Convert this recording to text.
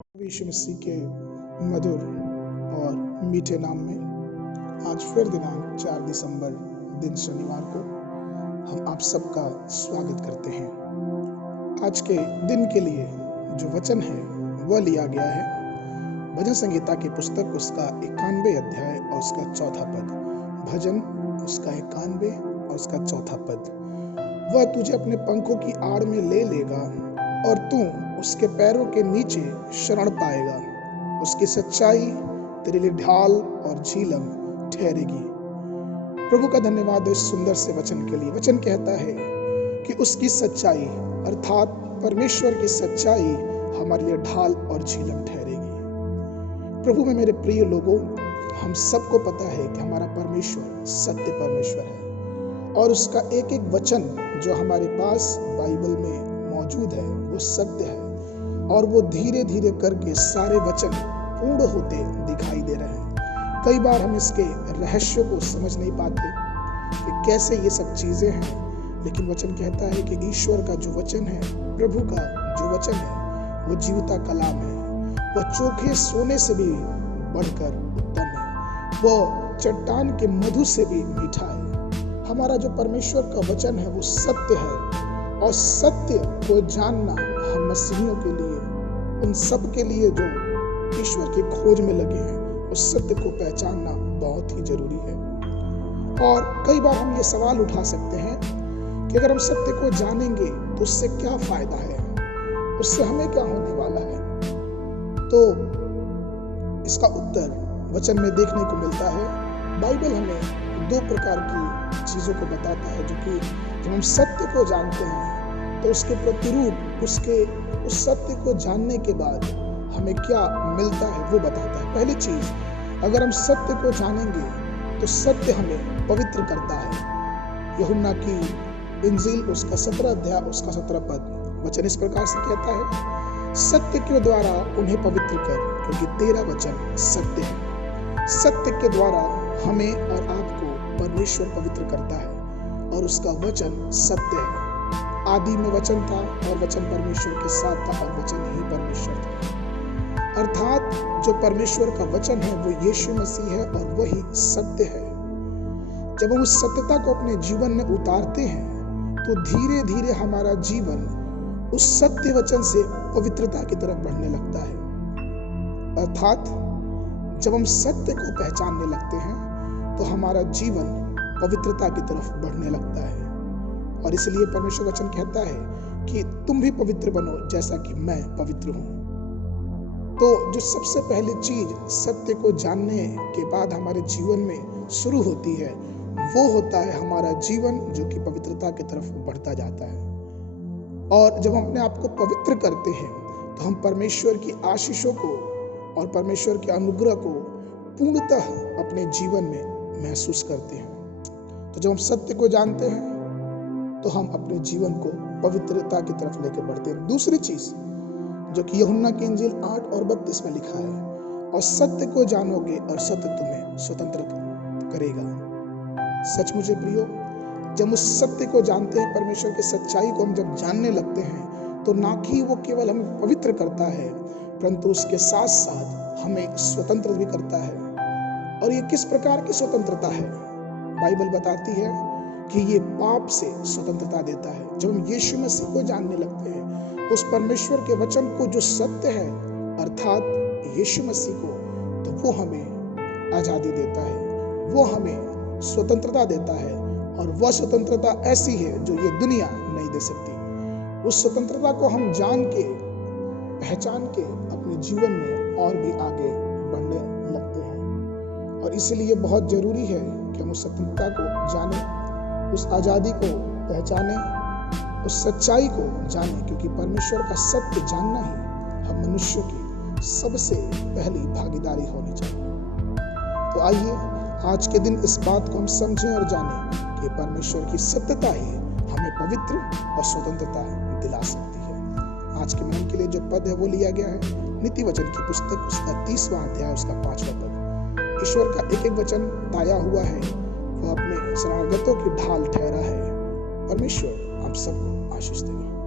यीशु मसीह के मधुर और मीठे नाम में आज फिर दिनांक 4 दिसंबर दिन शनिवार को हम आप सबका स्वागत करते हैं। आज के दिन के लिए जो वचन है वह लिया गया है भजन संहिता की पुस्तक उसका 91 अध्याय और उसका 4 पद। भजन उसका 91 और उसका 4 पद। वह तुझे अपने पंखों की आड़ में ले लेगा और तू उसके पैरों के नीचे शरण पाएगा। उसकी सच्चाई तेरे लिए ढाल और झीलम ठहरेगी। प्रभु का धन्यवाद इस सुंदर से वचन के लिए। वचन कहता है कि उसकी सच्चाई अर्थात परमेश्वर की सच्चाई हमारे लिए ढाल और झीलम ठहरेगी। प्रभु में मेरे प्रिय लोगों, हम सबको पता है कि हमारा परमेश्वर सत्य परमेश्वर है और उसका एक एक वचन जो हमारे पास बाइबल में मौजूद है वो सत्य है और वो धीरे धीरे करके सारे वचन पूर्ण होते दिखाई दे रहे हैं। कई बार हम इसके रहस्य को समझ नहीं पाते कि कैसे ये सब चीजें हैं, लेकिन वचन कहता है कि ईश्वर का जो वचन है, प्रभु का जो वचन है वो जीवता कलाम है। वह चोखे सोने से भी बढ़कर उत्तम है, वो चट्टान के मधु से भी मीठा है। हमारा जो परमेश्वर का वचन है वो सत्य है और सत्य को जानना हम मसीहियों के लिए, उन सब के लिए जो ईश्वर की खोज में लगे हैं, उस सत्य को पहचानना बहुत ही जरूरी है। और कई बार हम ये सवाल उठा सकते हैं कि अगर हम सत्य को जानेंगे तो उससे क्या फायदा है, उससे हमें क्या होने वाला है। तो इसका उत्तर वचन में देखने को मिलता है। बाइबल हमें 2 प्रकार की चीजों को बताता है, जो कि जब हम सत्य को जानते हैं तो उसके प्रतिरूप उस सत्य को जानने के बाद हमें क्या मिलता है वो बताता है। पहली चीज, अगर हम सत्य को जानेंगे तो सत्य हमें पवित्र करता है। यूहन्ना की इंजील उसका 17 अध्याय उसका 17 पद। वचन इस प्रकार से कहता है, सत्य के द्वारा उन्हें पवित्र कर, क्योंकि तेरा वचन सत्य है। सत्य के द्वारा हमें और आपको परमेश्वर पवित्र करता है और उसका वचन सत्य है। आदि में वचन था और वचन परमेश्वर के साथ था और वचन ही परमेश्वर था। अर्थात जो परमेश्वर का वचन है वो यीशु मसीह है और वही सत्य है। जब हम उस सत्यता को अपने जीवन में उतारते हैं तो धीरे धीरे हमारा जीवन उस सत्य वचन से पवित्रता की तरफ बढ़ने लगता है। अर्थात जब हम सत्य को पहचानने लगते हैं तो हमारा जीवन पवित्रता की तरफ बढ़ने लगता है। और इसलिए परमेश्वर वचन कहता है कि तुम भी पवित्र बनो जैसा कि मैं पवित्र हूं। तो जो सबसे पहली चीज सत्य को जानने के बाद हमारे जीवन में शुरू होती है वो होता है हमारा जीवन जो कि पवित्रता की तरफ बढ़ता जाता है। और जब हम अपने आप को पवित्र करते हैं तो हम परमेश्वर की आशीषों को और परमेश्वर के अनुग्रह को पूर्णतः अपने जीवन में महसूस करते हैं। तो जब हम सत्य को जानते हैं तो हम अपने जीवन को पवित्रता की तरफ लेकर बढ़ते हैं। दूसरी चीज जो कि यूहन्ना की इंजील 8 और 32 में लिखा है, और सत्य को जानोगे और सत्य तुम्हें स्वतंत्र करेगा। सच मुझे प्रियो, जब उस सत्य को जानते हैं, परमेश्वर की सच्चाई को हम जब जानने लगते हैं तो ना कि वो केवल हमें पवित्र करता है परंतु उसके साथ साथ हमें स्वतंत्र भी करता है। और ये किस प्रकार की स्वतंत्रता है? बाइबल बताती है कि ये पाप से स्वतंत्रता देता है। जब हम यीशु मसीह को जानने लगते हैं, उस परमेश्वर के वचन को जो सत्य है अर्थात यीशु मसीह को, तो वो हमें आजादी देता है, वो हमें स्वतंत्रता देता है। और वह स्वतंत्रता ऐसी है जो ये दुनिया नहीं दे सकती। उस स्वतंत्रता को हम जान के, पहचान के अपने जीवन में और भी आगे बढ़ने लगते हैं। और इसलिए बहुत जरूरी है कि हम उस स्वतंत्रता को जानें, उस आजादी को पहचाने, उस सच्चाई को जाने, क्योंकि परमेश्वर का सत्य जानना ही हम मनुष्यों की सबसे पहली भागीदारी होनी चाहिए। तो आइए आज के दिन इस बात को हम समझें और जानें कि परमेश्वर की सत्यता ही हमें पवित्र और स्वतंत्रता दिला सकती है। आज के मन के लिए जो पद है वो लिया गया है नीति वचन की पुस्तक उसका 30वां अध्याय उसका 5वां पद। ईश्वर का एक एक वचन ताया हुआ है, वह अपने शरणागतों की ढाल ठहरा है। परमेश्वर आप सबको आशीष देगा।